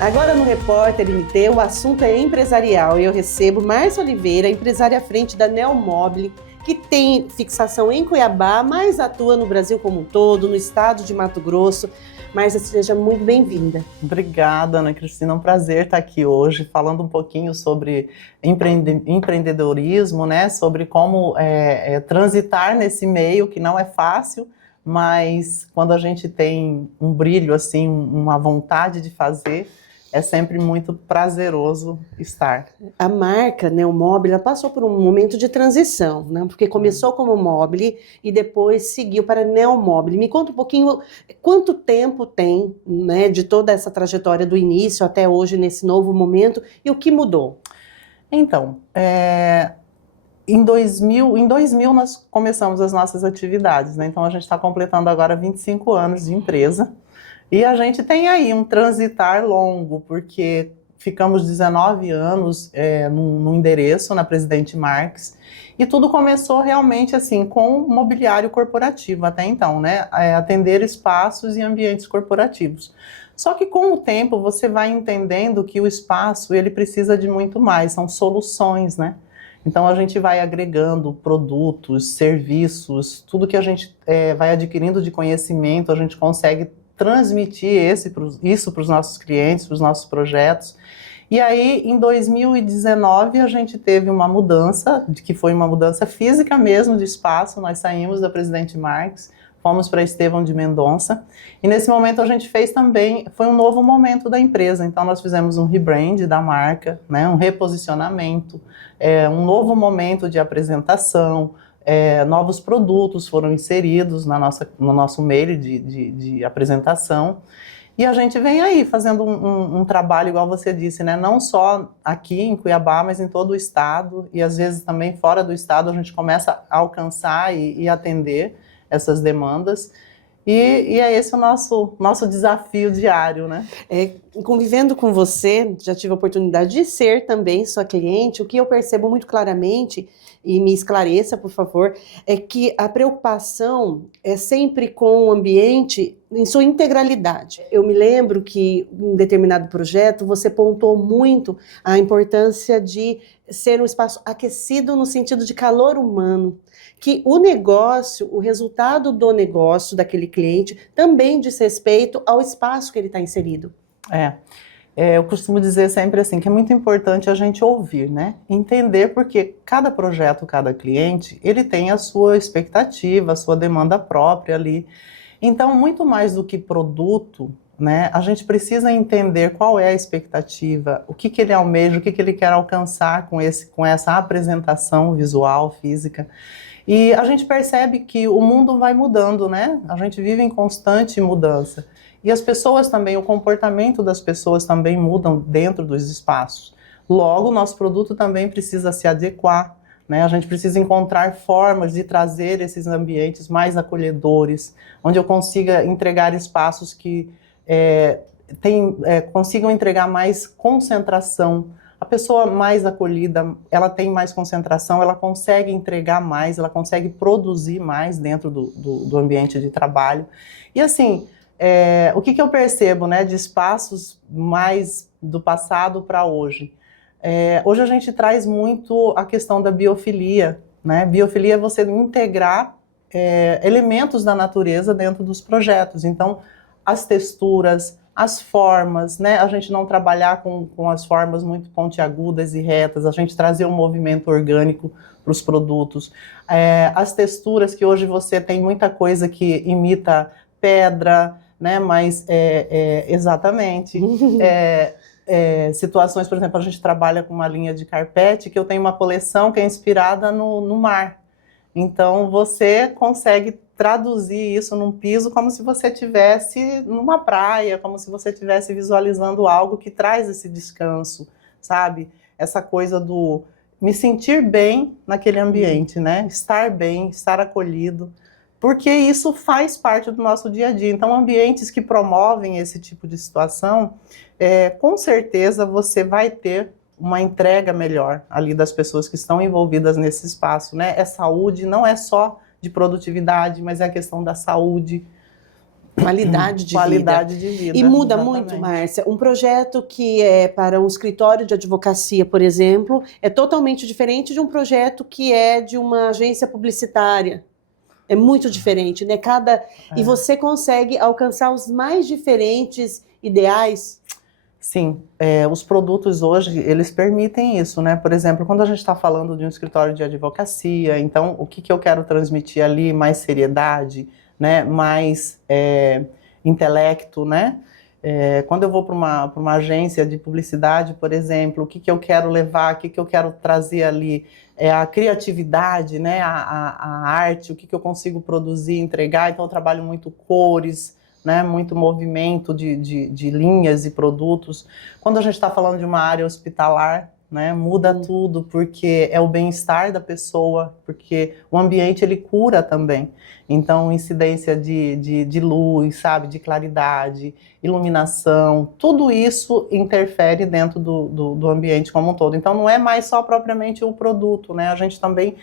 Agora no Repórter MT, o assunto é empresarial e eu recebo Márcia Oliveira, empresária à frente da Neomobile, que tem fixação em Cuiabá, mas atua no Brasil como um todo, no estado de Mato Grosso. Márcia, seja muito bem-vinda. Obrigada, Ana Cristina. É um prazer estar aqui hoje falando um pouquinho sobre empreendedorismo, né? Sobre como transitar nesse meio que não é fácil, mas quando a gente tem um brilho, assim, uma vontade de fazer, é sempre muito prazeroso estar. A marca Neomobile passou por um momento de transição, né? Porque começou como Mobile e depois seguiu para Neomobile. Me conta um pouquinho quanto tempo tem, né, de toda essa trajetória do início até hoje, nesse novo momento, e o que mudou? Então, em 2000 nós começamos as nossas atividades, né? Então a gente está completando agora 25 anos de empresa. E a gente tem aí um transitar longo, porque ficamos 19 anos no endereço, na Presidente Marques, e tudo começou realmente assim com mobiliário corporativo até então, né? Atender espaços e ambientes corporativos. Só que com o tempo você vai entendendo que o espaço ele precisa de muito mais, são soluções, né? Então a gente vai agregando produtos, serviços, tudo que a gente vai adquirindo de conhecimento, a gente consegue transmitir isso para os nossos clientes, para os nossos projetos. E aí, em 2019, a gente teve uma mudança, que foi uma mudança física mesmo de espaço. Nós saímos da Presidente Marques, fomos para Estevão de Mendonça, e nesse momento a gente fez também, foi um novo momento da empresa, então nós fizemos um rebrand da marca, né, um reposicionamento, um novo momento de apresentação, novos produtos foram inseridos no nosso meio de apresentação, e a gente vem aí fazendo um trabalho, igual você disse, né? Não só aqui em Cuiabá, mas em todo o estado, e às vezes também fora do estado a gente começa a alcançar e atender essas demandas, e é esse o nosso desafio diário, né? Convivendo com você, já tive a oportunidade de ser também sua cliente. O que eu percebo muito claramente, e me esclareça, por favor, é que a preocupação é sempre com o ambiente em sua integralidade. Eu me lembro que em determinado projeto você pontuou muito a importância de ser um espaço aquecido no sentido de calor humano, que o negócio, o resultado do negócio daquele cliente também diz respeito ao espaço que ele está inserido. Eu costumo dizer sempre assim, que é muito importante a gente ouvir, né? Entender porque cada projeto, cada cliente, ele tem a sua expectativa, a sua demanda própria ali. Então, muito mais do que produto, né? A gente precisa entender qual é a expectativa, o que ele almeja, o que ele quer alcançar com essa apresentação visual, física. E a gente percebe que o mundo vai mudando, né? A gente vive em constante mudança. E as pessoas também, o comportamento das pessoas também mudam dentro dos espaços. Logo, o nosso produto também precisa se adequar, né? A gente precisa encontrar formas de trazer esses ambientes mais acolhedores, onde eu consiga entregar espaços que consigam entregar mais concentração. A pessoa mais acolhida, ela tem mais concentração, ela consegue entregar mais, ela consegue produzir mais dentro do ambiente de trabalho. E assim, o que eu percebo, né, de espaços mais do passado para hoje? Hoje a gente traz muito a questão da biofilia, né? Biofilia é você integrar elementos da natureza dentro dos projetos. Então, as texturas, as formas, né? A gente não trabalhar com as formas muito pontiagudas e retas, a gente trazer um movimento orgânico para os produtos. As texturas, que hoje você tem muita coisa que imita pedra, né? Mas exatamente. Situações, por exemplo, a gente trabalha com uma linha de carpete que eu tenho uma coleção que é inspirada no mar. Então, você consegue traduzir isso num piso como se você estivesse numa praia, como se você estivesse visualizando algo que traz esse descanso, sabe? Essa coisa do me sentir bem naquele ambiente, né? Estar bem, estar acolhido, porque isso faz parte do nosso dia a dia. Então, ambientes que promovem esse tipo de situação, com certeza você vai ter uma entrega melhor ali das pessoas que estão envolvidas nesse espaço, né? Saúde, não é só de produtividade, mas é a questão da saúde. qualidade de vida. Qualidade de vida. E muda exatamente. muito, Márcia. Um projeto que é para um escritório de advocacia, por exemplo, é totalmente diferente de um projeto que é de uma agência publicitária. É muito diferente, né? E você consegue alcançar os mais diferentes ideais. Sim, os produtos hoje, eles permitem isso, né? Por exemplo, quando a gente está falando de um escritório de advocacia, então, o que eu quero transmitir ali? Mais seriedade, né? Mais intelecto, né? Quando eu vou para uma agência de publicidade, por exemplo, o que eu quero levar, o que eu quero trazer ali? A criatividade, né? A arte, o que eu consigo produzir, entregar. Então, eu trabalho muito cores, né, muito movimento de linhas e produtos. Quando a gente está falando de uma área hospitalar, né, muda tudo, porque é o bem-estar da pessoa, porque o ambiente ele cura também. Então, incidência de luz, sabe, de claridade, iluminação, tudo isso interfere dentro do ambiente como um todo. Então, não é mais só propriamente o produto, né, a gente também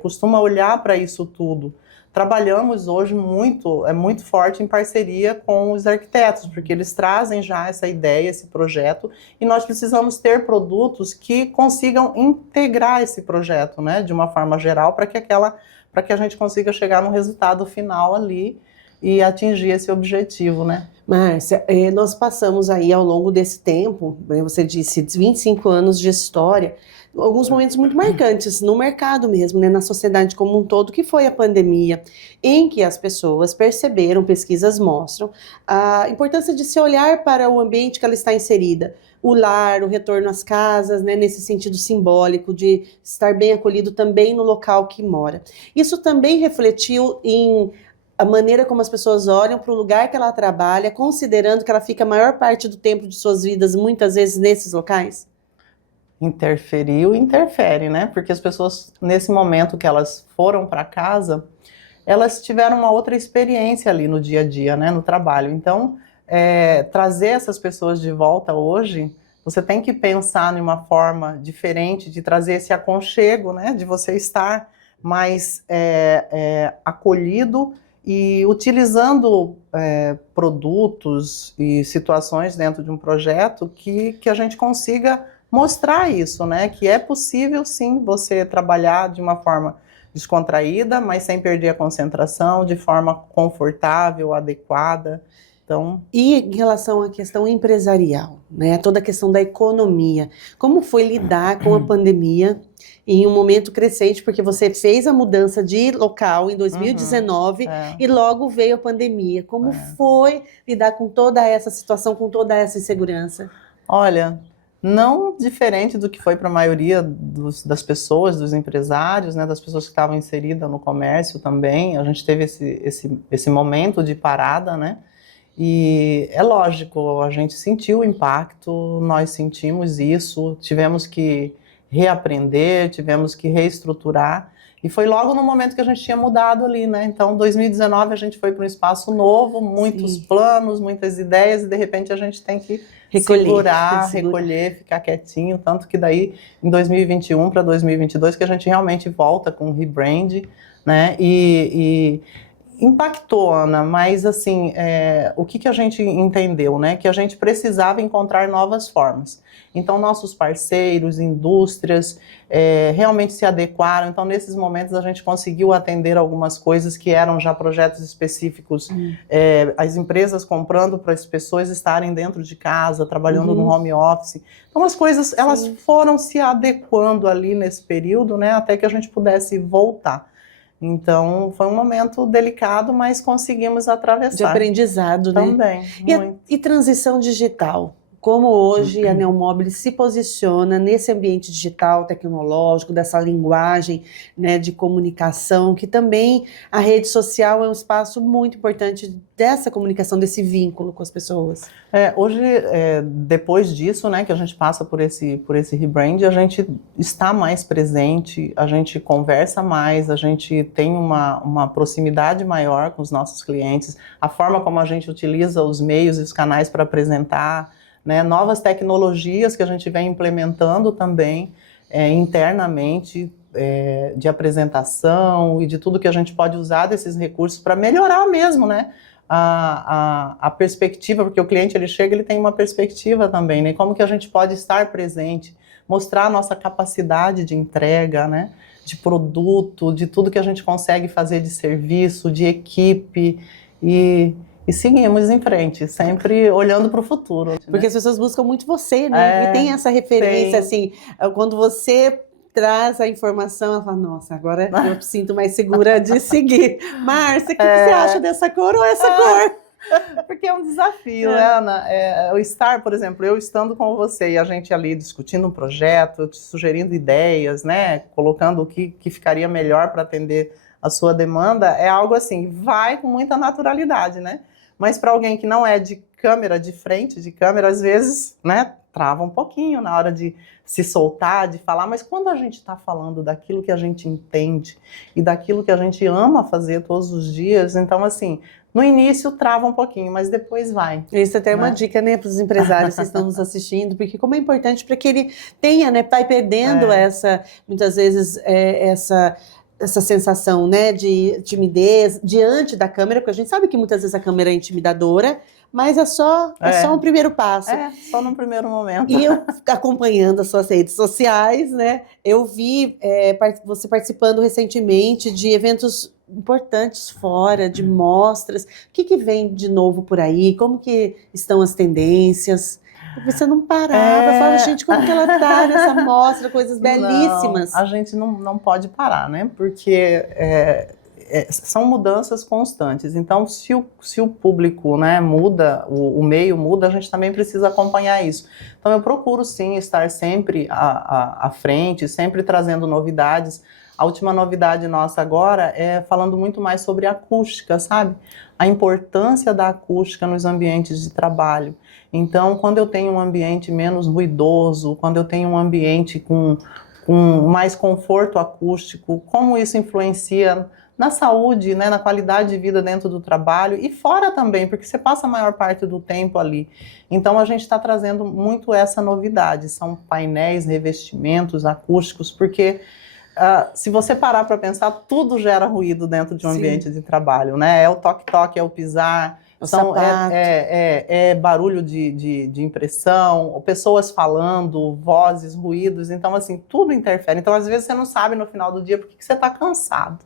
costuma olhar para isso tudo. Trabalhamos hoje muito forte em parceria com os arquitetos, porque eles trazem já essa ideia, esse projeto, e nós precisamos ter produtos que consigam integrar esse projeto, né, de uma forma geral, para que a gente consiga chegar no resultado final ali e atingir esse objetivo, né? Márcia, nós passamos aí ao longo desse tempo, você disse 25 anos de história, alguns momentos muito marcantes no mercado mesmo, né, na sociedade como um todo, que foi a pandemia, em que as pessoas perceberam, pesquisas mostram, a importância de se olhar para o ambiente que ela está inserida, o lar, o retorno às casas, né, nesse sentido simbólico de estar bem acolhido também no local que mora. Isso também refletiu em a maneira como as pessoas olham para o lugar que ela trabalha, considerando que ela fica a maior parte do tempo de suas vidas, muitas vezes, nesses locais? Interferiu e interfere, né? Porque as pessoas, nesse momento que elas foram para casa, elas tiveram uma outra experiência ali no dia a dia, né? No trabalho. Então, trazer essas pessoas de volta hoje, você tem que pensar em uma forma diferente de trazer esse aconchego, né? De você estar mais acolhido e utilizando produtos e situações dentro de um projeto que a gente consiga mostrar isso, né? Que é possível, sim, você trabalhar de uma forma descontraída, mas sem perder a concentração, de forma confortável, adequada. Então... E em relação à questão empresarial, né? Toda a questão da economia. Como foi lidar com a pandemia em um momento crescente, porque você fez a mudança de local em 2019 e logo veio a pandemia. Como foi lidar com toda essa situação, com toda essa insegurança? Olha, não diferente do que foi para a maioria das pessoas, dos empresários, né, das pessoas que estavam inseridas no comércio também. A gente teve esse momento de parada, né? E é lógico, a gente sentiu o impacto, nós sentimos isso, tivemos que reaprender, tivemos que reestruturar, e foi logo no momento que a gente tinha mudado ali, né? Então, 2019 a gente foi para um espaço novo, muitos planos, muitas ideias, e de repente a gente tem que segurar, recolher, ficar quietinho, tanto que daí, em 2021 para 2022, que a gente realmente volta com um rebrand, né? E impactou, Ana, mas assim, o que a gente entendeu, né? Que a gente precisava encontrar novas formas. Então, nossos parceiros, indústrias, realmente se adequaram. Então, nesses momentos, a gente conseguiu atender algumas coisas que eram já projetos específicos. As empresas comprando para as pessoas estarem dentro de casa, trabalhando no home office. Então, as coisas, elas foram se adequando ali nesse período, né? Até que a gente pudesse voltar. Então, foi um momento delicado, mas conseguimos atravessar. De aprendizado, né? Também, muito. E transição digital? Como hoje a Neomobile se posiciona nesse ambiente digital, tecnológico, dessa linguagem, né, de comunicação, que também a rede social é um espaço muito importante dessa comunicação, desse vínculo com as pessoas. Hoje, depois disso, né, que a gente passa por esse rebrand, a gente está mais presente, a gente conversa mais, a gente tem uma proximidade maior com os nossos clientes, a forma como a gente utiliza os meios e os canais para apresentar, né, novas tecnologias que a gente vem implementando também internamente, de apresentação e de tudo que a gente pode usar desses recursos para melhorar mesmo, né, a perspectiva, porque o cliente ele chega, ele tem uma perspectiva também, né? Como que a gente pode estar presente, mostrar a nossa capacidade de entrega, né? De produto, de tudo que a gente consegue fazer de serviço, de equipe e seguimos em frente, sempre olhando para o futuro. Porque as pessoas buscam muito você, né? E tem essa referência, assim, quando você traz a informação, ela fala, nossa, agora eu me sinto mais segura de seguir. Márcia, o que você acha dessa cor ou essa cor? Porque é um desafio, né, Ana? Eu estar, por exemplo, eu estando com você e a gente ali discutindo um projeto, te sugerindo ideias, né? Colocando o que ficaria melhor para atender a sua demanda, é algo assim, vai com muita naturalidade, né? Mas para alguém que não é de câmera, de frente de câmera, às vezes, né, trava um pouquinho na hora de se soltar, de falar, mas quando a gente está falando daquilo que a gente entende e daquilo que a gente ama fazer todos os dias, então assim, no início trava um pouquinho, mas depois vai. Isso até é uma dica, né, para os empresários que estão nos assistindo, porque como é importante para que ele tenha, né, vai perdendo essa, muitas vezes, essa sensação, né, de timidez diante da câmera, porque a gente sabe que muitas vezes a câmera é intimidadora, mas é só um primeiro passo. Só num primeiro momento. E eu acompanhando as suas redes sociais, né, eu vi você participando recentemente de eventos importantes fora, de mostras. O que vem de novo por aí? Como que estão as tendências? Você não parava, falava, gente, como que ela tá nessa mostra, coisas belíssimas. Não, a gente não pode parar, né? Porque são mudanças constantes. Então, se o público, né, muda, o meio muda, a gente também precisa acompanhar isso. Então, eu procuro, sim, estar sempre à frente, sempre trazendo novidades. A última novidade nossa agora é falando muito mais sobre acústica, sabe? A importância da acústica nos ambientes de trabalho. Então, quando eu tenho um ambiente menos ruidoso, quando eu tenho um ambiente com mais conforto acústico, como isso influencia na saúde, né, na qualidade de vida dentro do trabalho e fora também, porque você passa a maior parte do tempo ali. Então, a gente está trazendo muito essa novidade. São painéis, revestimentos acústicos, porque se você parar para pensar, tudo gera ruído dentro de um ambiente de trabalho, né? É o toque-toque, é o pisar, é barulho de impressão, pessoas falando, vozes, ruídos, então assim, tudo interfere. Então às vezes você não sabe no final do dia porque que você está cansado,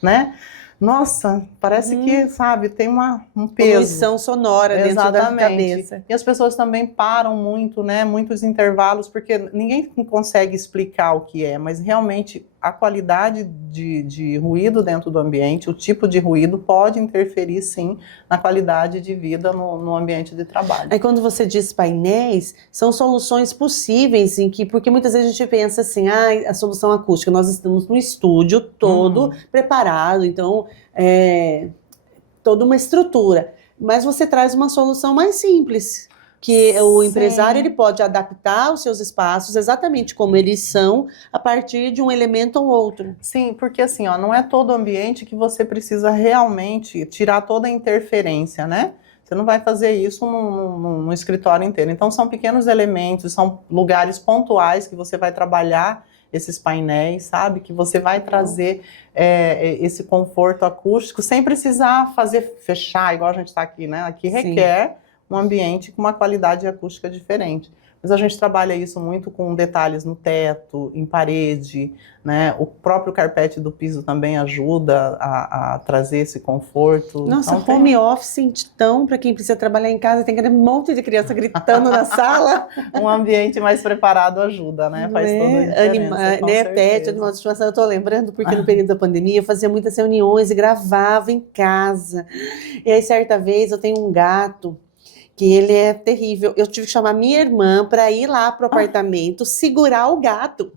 né? Nossa, parece que, sabe, tem um peso. Poluição sonora dentro da cabeça. E as pessoas também param muito, né, muitos intervalos, porque ninguém consegue explicar o que é, mas realmente a qualidade de ruído dentro do ambiente, o tipo de ruído pode interferir, sim, na qualidade de vida no ambiente de trabalho. Aí quando você diz painéis, são soluções possíveis, porque muitas vezes a gente pensa assim, a solução acústica, nós estamos no estúdio todo preparado, então toda uma estrutura, mas você traz uma solução mais simples, que o empresário ele pode adaptar os seus espaços exatamente como eles são, a partir de um elemento ou outro. Sim, porque assim, não é todo ambiente que você precisa realmente tirar toda a interferência, né? Você não vai fazer isso no escritório inteiro. Então são pequenos elementos, são lugares pontuais que você vai trabalhar esses painéis, sabe? Que você vai trazer esse conforto acústico sem precisar fechar, igual a gente está aqui, né? Aqui requer um ambiente com uma qualidade acústica diferente. Mas a gente trabalha isso muito com detalhes no teto, em parede, né? O próprio carpete do piso também ajuda a trazer esse conforto. Nossa, então, home office, então, para quem precisa trabalhar em casa, tem aquele monte de criança gritando na sala. Um ambiente mais preparado ajuda, né? Faz toda a diferença, pet, animal de estimação. Eu estou lembrando, porque no período da pandemia eu fazia muitas reuniões e gravava em casa. E aí, certa vez, eu tenho um gato que ele é terrível. Eu tive que chamar minha irmã para ir lá pro apartamento segurar o gato.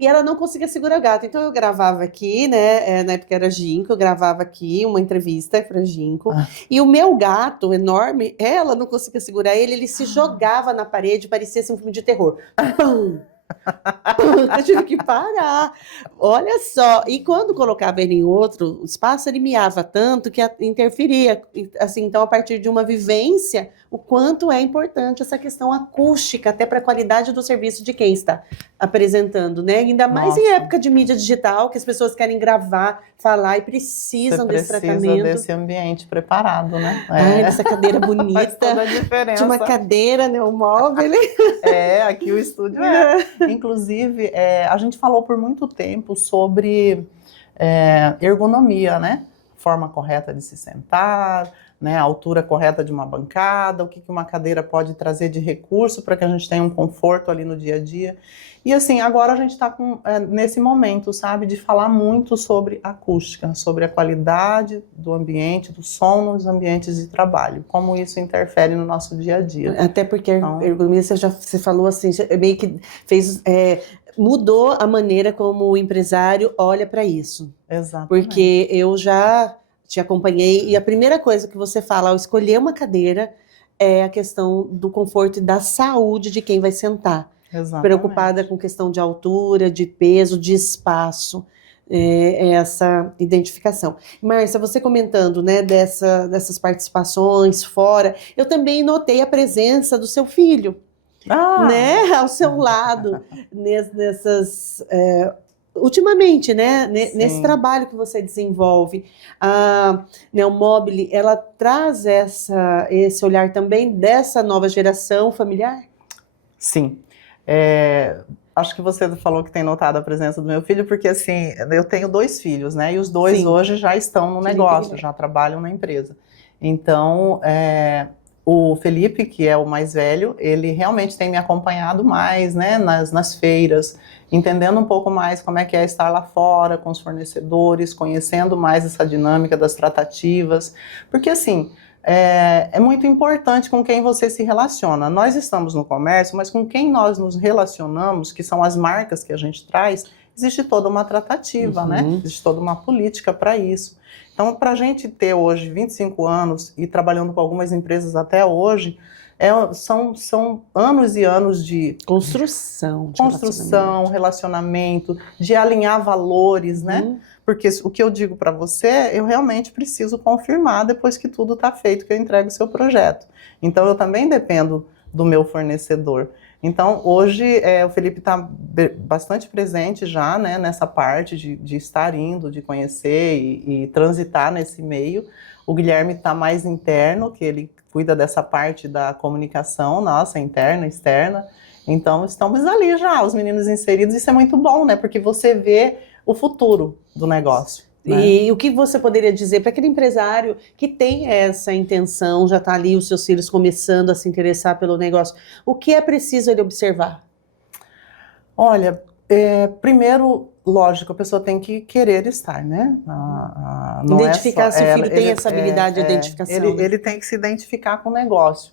E ela não conseguia segurar o gato. Então eu gravava aqui, né? Na época era Ginkgo, eu gravava aqui uma entrevista para Ginkgo. E o meu gato enorme, ela não conseguia segurar ele se jogava na parede, parecia assim, um filme de terror. Pum! Eu tive que parar. Olha só. E quando colocava ele em outro espaço, ele miava tanto que interferia. Assim, então, a partir de uma vivência, o quanto é importante essa questão acústica, até para a qualidade do serviço de quem está apresentando, né? Ainda mais em Nossa. época de mídia digital, que as pessoas querem gravar, falar e Você precisam desse precisa tratamento. desse ambiente preparado, né? Ai, dessa cadeira Faz toda bonita, a de uma diferença. cadeira, né, um móvel. Aqui o estúdio é. Inclusive, a gente falou por muito tempo sobre ergonomia, né? Forma correta de se sentar, né? A altura correta de uma bancada, o que uma cadeira pode trazer de recurso para que a gente tenha um conforto ali no dia a dia. E assim, agora a gente está nesse momento, sabe, de falar muito sobre acústica, sobre a qualidade do ambiente, do som nos ambientes de trabalho, como isso interfere no nosso dia a dia. Até porque a ergonomia, você falou assim, meio que fez, mudou a maneira como o empresário olha para isso. Exatamente. Porque eu já te acompanhei e a primeira coisa que você fala ao escolher uma cadeira é a questão do conforto e da saúde de quem vai sentar. Exatamente. Preocupada com questão de altura, de peso, de espaço, essa identificação. Márcia, você comentando, né, dessas participações fora, eu também notei a presença do seu filho, né, ao seu lado, ultimamente, né, nesse trabalho que você desenvolve. A Neomobile, ela traz esse olhar também dessa nova geração familiar? Sim. Acho que você falou que tem notado a presença do meu filho, porque assim, eu tenho 2 filhos, né? E os 2 Sim. hoje já estão no negócio, já trabalham na empresa. Então, o Felipe, que é o mais velho, ele realmente tem me acompanhado mais, né? Nas feiras, entendendo um pouco mais como é que é estar lá fora com os fornecedores, conhecendo mais essa dinâmica das tratativas. Porque assim, é muito importante com quem você se relaciona. Nós estamos no comércio, mas com quem nós nos relacionamos, que são as marcas que a gente traz, existe toda uma tratativa, né? Existe toda uma política para isso. Então, para a gente ter hoje 25 anos e trabalhando com algumas empresas até hoje, são anos e anos de construção, relacionamento, de alinhar valores, né? Porque o que eu digo para você, eu realmente preciso confirmar depois que tudo está feito, que eu entrego o seu projeto. Então, eu também dependo do meu fornecedor. Então, hoje, o Felipe está bastante presente já, né, nessa parte de estar indo, de conhecer e transitar nesse meio. O Guilherme está mais interno, que ele cuida dessa parte da comunicação nossa, interna, externa. Então, estamos ali já, os meninos inseridos. Isso é muito bom, né, porque você vê o futuro do negócio. Né? E o que você poderia dizer para aquele empresário que tem essa intenção, já está ali os seus filhos começando a se interessar pelo negócio, o que é preciso ele observar? Olha, primeiro, lógico, a pessoa tem que querer estar, né? Não identificar se o filho tem essa habilidade de identificação. Ele tem que se identificar com o negócio.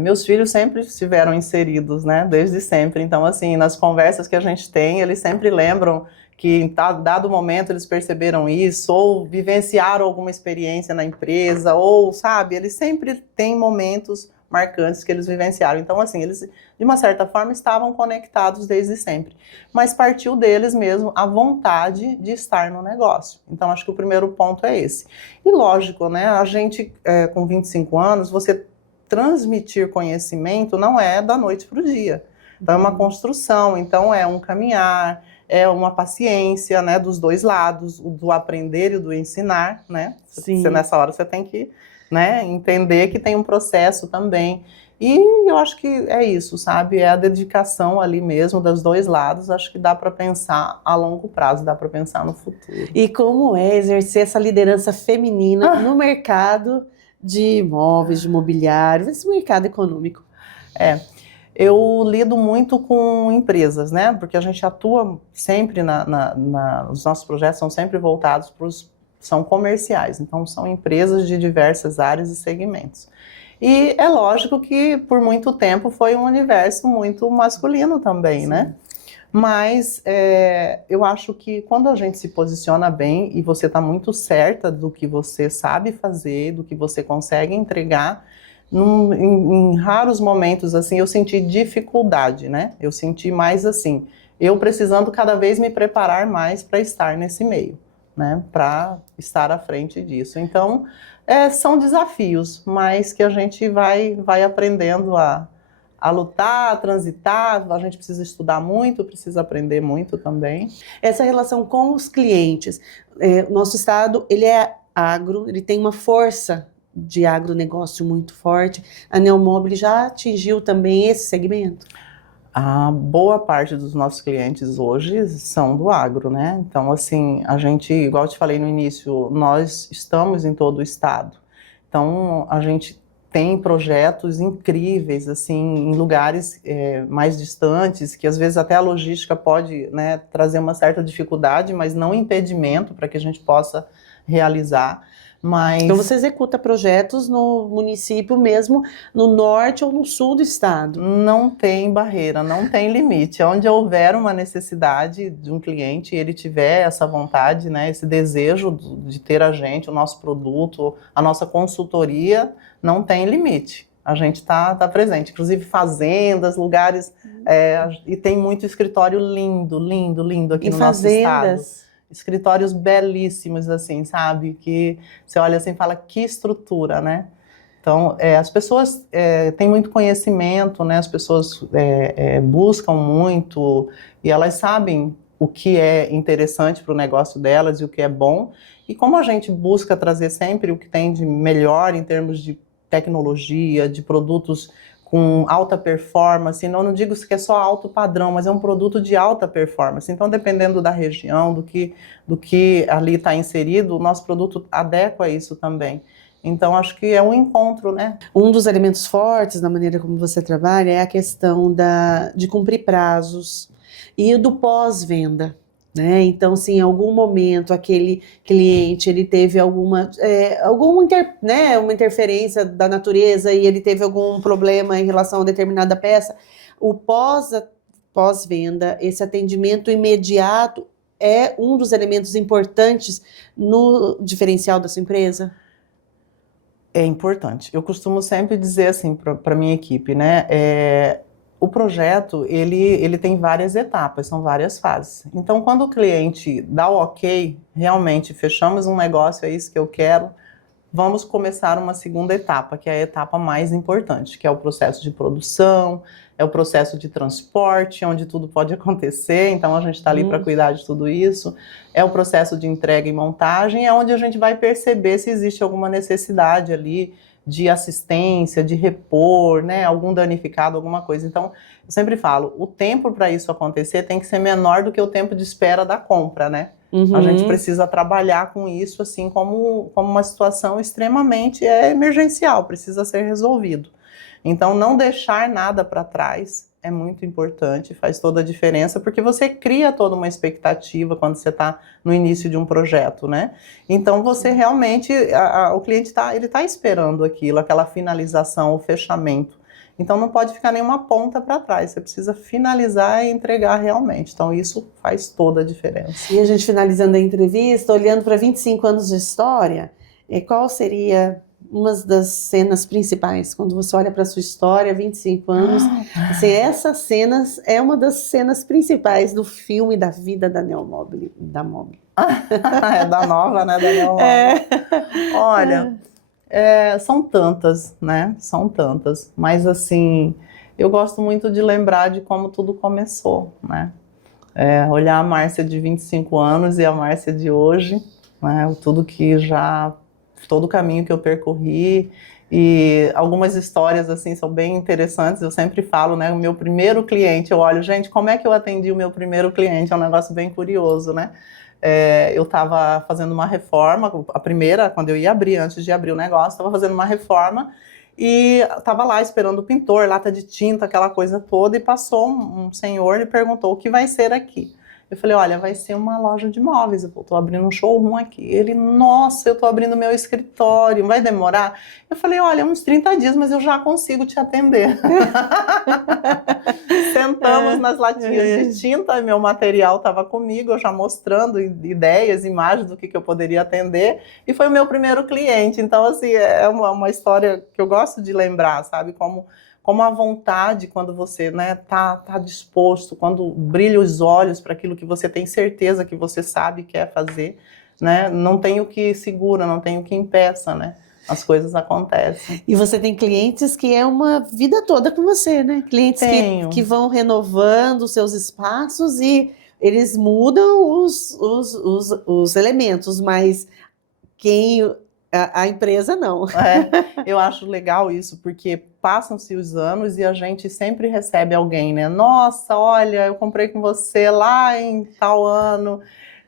Meus filhos sempre estiveram inseridos, né? Desde sempre. Então, assim, nas conversas que a gente tem, eles sempre lembram que em dado momento eles perceberam isso, ou vivenciaram alguma experiência na empresa, ou, sabe, eles sempre têm momentos marcantes que eles vivenciaram. Então, assim, eles, de uma certa forma, estavam conectados desde sempre. Mas partiu deles mesmo a vontade de estar no negócio. Então, acho que o primeiro ponto é esse. E lógico, né, a gente, com 25 anos, você transmitir conhecimento não é da noite para o dia. Então, é uma construção, então é um caminhar, é uma paciência, né, dos dois lados, o do aprender e o do ensinar, né? Você, nessa hora você tem que, né, entender que tem um processo também. E eu acho que é isso, sabe? É a dedicação ali mesmo dos dois lados. Acho que dá para pensar a longo prazo, dá para pensar no futuro. E como é exercer essa liderança feminina no mercado de imóveis, de imobiliário, esse mercado econômico? Eu lido muito com empresas, né? Porque a gente atua sempre os nossos projetos são sempre voltados são comerciais, então são empresas de diversas áreas e segmentos. E é lógico que por muito tempo foi um universo muito masculino também, Sim. né? Mas eu acho que quando a gente se posiciona bem e você está muito certa do que você sabe fazer, do que você consegue entregar, Em raros momentos, assim, eu senti dificuldade, né? Eu senti mais assim, eu precisando cada vez me preparar mais para estar nesse meio, né? Para estar à frente disso. Então, são desafios, mas que a gente vai aprendendo a lutar, a transitar. A gente precisa estudar muito, precisa aprender muito também. Essa relação com os clientes, o nosso estado, ele é agro, ele tem uma força de agronegócio muito forte. A Neomobile já atingiu também esse segmento? A boa parte dos nossos clientes hoje são do agro, né? Então, assim, a gente, igual eu te falei no início, nós estamos em todo o estado. Então, a gente tem projetos incríveis, assim, em lugares mais distantes, que às vezes até a logística pode, né, trazer uma certa dificuldade, mas não impedimento para que a gente possa realizar. Mas... Então você executa projetos no município mesmo, no norte ou no sul do estado? Não tem barreira, não tem limite. Onde houver uma necessidade de um cliente, ele tiver essa vontade, né, esse desejo de ter a gente, o nosso produto, a nossa consultoria, não tem limite. A gente está presente, inclusive fazendas, lugares, e tem muito escritório lindo, lindo, lindo aqui no nosso estado. Escritórios belíssimos, assim, sabe? Que você olha assim e fala, que estrutura, né? Então, as pessoas têm muito conhecimento, né? As pessoas buscam muito e elas sabem o que é interessante para o negócio delas e o que é bom. E como a gente busca trazer sempre o que tem de melhor em termos de tecnologia, de produtos com alta performance, não digo que é só alto padrão, mas é um produto de alta performance. Então, dependendo da região, do que ali está inserido, o nosso produto adequa a isso também. Então, acho que é um encontro, né? Um dos elementos fortes da maneira como você trabalha é a questão de cumprir prazos e do pós-venda. Né? Então, se em algum momento aquele cliente ele teve uma interferência da natureza e ele teve algum problema em relação a determinada peça, o pós-venda, esse atendimento imediato é um dos elementos importantes no diferencial da sua empresa? É importante. Eu costumo sempre dizer assim para minha equipe, né? O projeto, ele tem várias etapas, são várias fases. Então, quando o cliente dá o ok, realmente fechamos um negócio, é isso que eu quero, vamos começar uma segunda etapa, que é a etapa mais importante, que é o processo de produção, é o processo de transporte, onde tudo pode acontecer, então a gente está ali para cuidar de tudo isso, é o processo de entrega e montagem, é onde a gente vai perceber se existe alguma necessidade ali, de assistência, de repor, né, algum danificado, alguma coisa. Então, eu sempre falo, o tempo para isso acontecer tem que ser menor do que o tempo de espera da compra, né? A gente precisa trabalhar com isso assim como uma situação extremamente emergencial, precisa ser resolvido. Então, não deixar nada para trás é muito importante, faz toda a diferença, porque você cria toda uma expectativa quando você está no início de um projeto, né? Então, você realmente, o cliente está esperando aquilo, aquela finalização, o fechamento. Então, não pode ficar nenhuma ponta para trás, você precisa finalizar e entregar realmente. Então, isso faz toda a diferença. E a gente finalizando a entrevista, olhando para 25 anos de história, qual seria uma das cenas principais, quando você olha para a sua história, 25 anos, assim, essa cena é uma das cenas principais do filme da vida da Neomobile, da Mobile. É da nova, né, da Neomobile. Olha, são tantas, né, são tantas, mas assim, eu gosto muito de lembrar de como tudo começou, né, olhar a Márcia de 25 anos e a Márcia de hoje, né, todo o caminho que eu percorri, e algumas histórias assim são bem interessantes. Eu sempre falo, né, o meu primeiro cliente, eu olho, gente, como é que eu atendi o meu primeiro cliente? É um negócio bem curioso, né? Eu estava fazendo uma reforma, a primeira, quando eu ia abrir, antes de abrir o negócio, estava fazendo uma reforma e estava lá esperando o pintor, lata de tinta, aquela coisa toda, e passou um senhor e perguntou, o que vai ser aqui? Eu falei, olha, vai ser uma loja de móveis, eu estou abrindo um showroom aqui. Ele, nossa, eu estou abrindo meu escritório, vai demorar? Eu falei, olha, uns 30 dias, mas eu já consigo te atender. Sentamos nas latinhas de tinta, meu material estava comigo, eu já mostrando ideias, imagens do que eu poderia atender, e foi o meu primeiro cliente. Então, assim, é uma história que eu gosto de lembrar, sabe? Como a vontade, quando você, né, tá disposto, quando brilha os olhos para aquilo que você tem certeza que você sabe e quer fazer, né? Não tem o que segura, não tem o que impeça, né? As coisas acontecem. E você tem clientes que é uma vida toda com você, né? Clientes que vão renovando os seus espaços e eles mudam os elementos, mas a empresa não. Eu acho legal isso, porque passam-se os anos e a gente sempre recebe alguém, né? Nossa, olha, eu comprei com você lá em tal ano,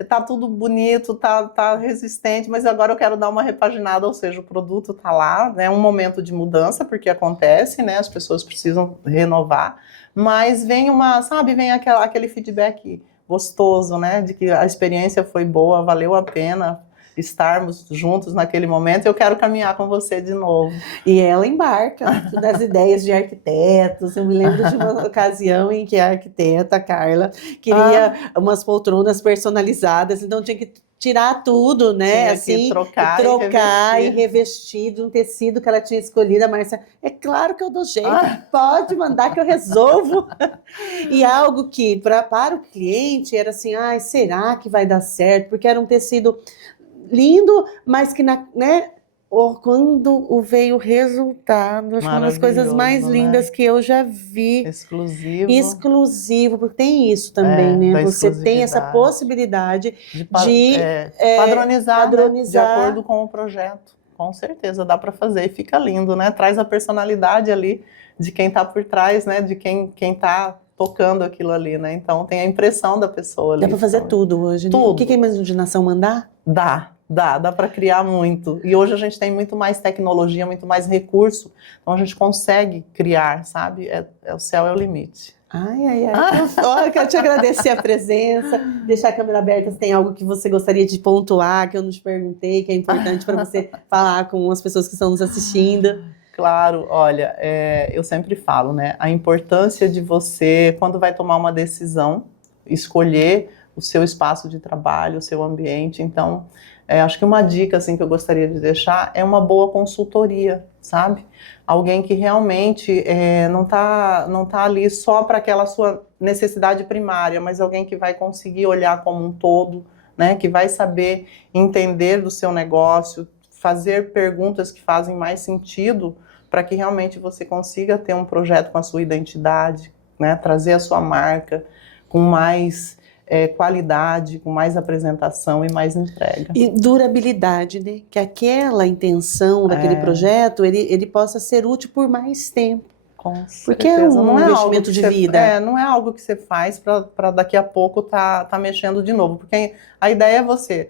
tá tudo bonito, tá resistente, mas agora eu quero dar uma repaginada, ou seja, o produto tá lá, né? Um momento de mudança, porque acontece, né? As pessoas precisam renovar, mas vem vem aquele feedback gostoso, né? De que a experiência foi boa, valeu a pena estarmos juntos naquele momento, eu quero caminhar com você de novo. E ela embarca das ideias de arquitetos. Eu me lembro de uma ocasião em que a arquiteta Carla queria umas poltronas personalizadas, então tinha que tirar tudo, né? Assim, trocar e revestir de um tecido que ela tinha escolhido. A Márcia, é claro que eu dou jeito, pode mandar que eu resolvo. E algo que para o cliente era assim, será que vai dar certo? Porque era um tecido lindo, mas que quando veio o resultado, acho que uma das coisas mais lindas que eu já vi. Exclusivo, porque tem isso também, né? Você tem essa possibilidade de padronizar, né? De acordo com o projeto. Com certeza, dá para fazer e fica lindo, né? Traz a personalidade ali de quem está por trás, né? De quem está tocando aquilo ali, né? Então tem a impressão da pessoa ali. Dá para fazer tudo hoje, né? Tudo. O que a imaginação mandar? Dá para criar muito. E hoje a gente tem muito mais tecnologia, muito mais recurso, então a gente consegue criar, sabe? O céu é o limite. Eu quero te agradecer a presença, deixar a câmera aberta se tem algo que você gostaria de pontuar, que eu não te perguntei, que é importante para você falar com as pessoas que estão nos assistindo. Claro, olha, eu sempre falo, né? A importância de você, quando vai tomar uma decisão, escolher o seu espaço de trabalho, o seu ambiente. Então, acho que uma dica assim, que eu gostaria de deixar é uma boa consultoria, sabe? Alguém que realmente não tá ali só para aquela sua necessidade primária, mas alguém que vai conseguir olhar como um todo, né? Que vai saber entender do seu negócio, fazer perguntas que fazem mais sentido para que realmente você consiga ter um projeto com a sua identidade, né? Trazer a sua marca com mais qualidade, com mais apresentação e mais entrega. E durabilidade, né? Que aquela intenção daquele projeto, ele possa ser útil por mais tempo. Com certeza. Porque é um investimento de vida. Não é algo que você faz para daqui a pouco tá mexendo de novo. Porque a ideia é você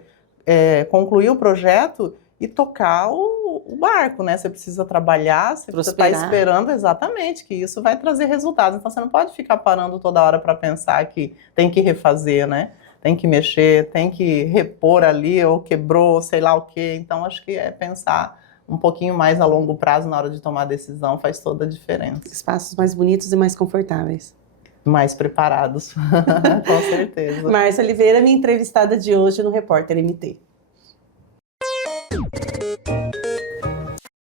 concluir o projeto e tocar o barco, né? Você precisa trabalhar, você está esperando exatamente que isso vai trazer resultados. Então você não pode ficar parando toda hora para pensar que tem que refazer, né? Tem que mexer, tem que repor ali, ou quebrou, sei lá o quê. Então acho que pensar um pouquinho mais a longo prazo na hora de tomar a decisão faz toda a diferença. Espaços mais bonitos e mais confortáveis. Mais preparados, com certeza. Márcia Oliveira, minha entrevistada de hoje no Repórter MT.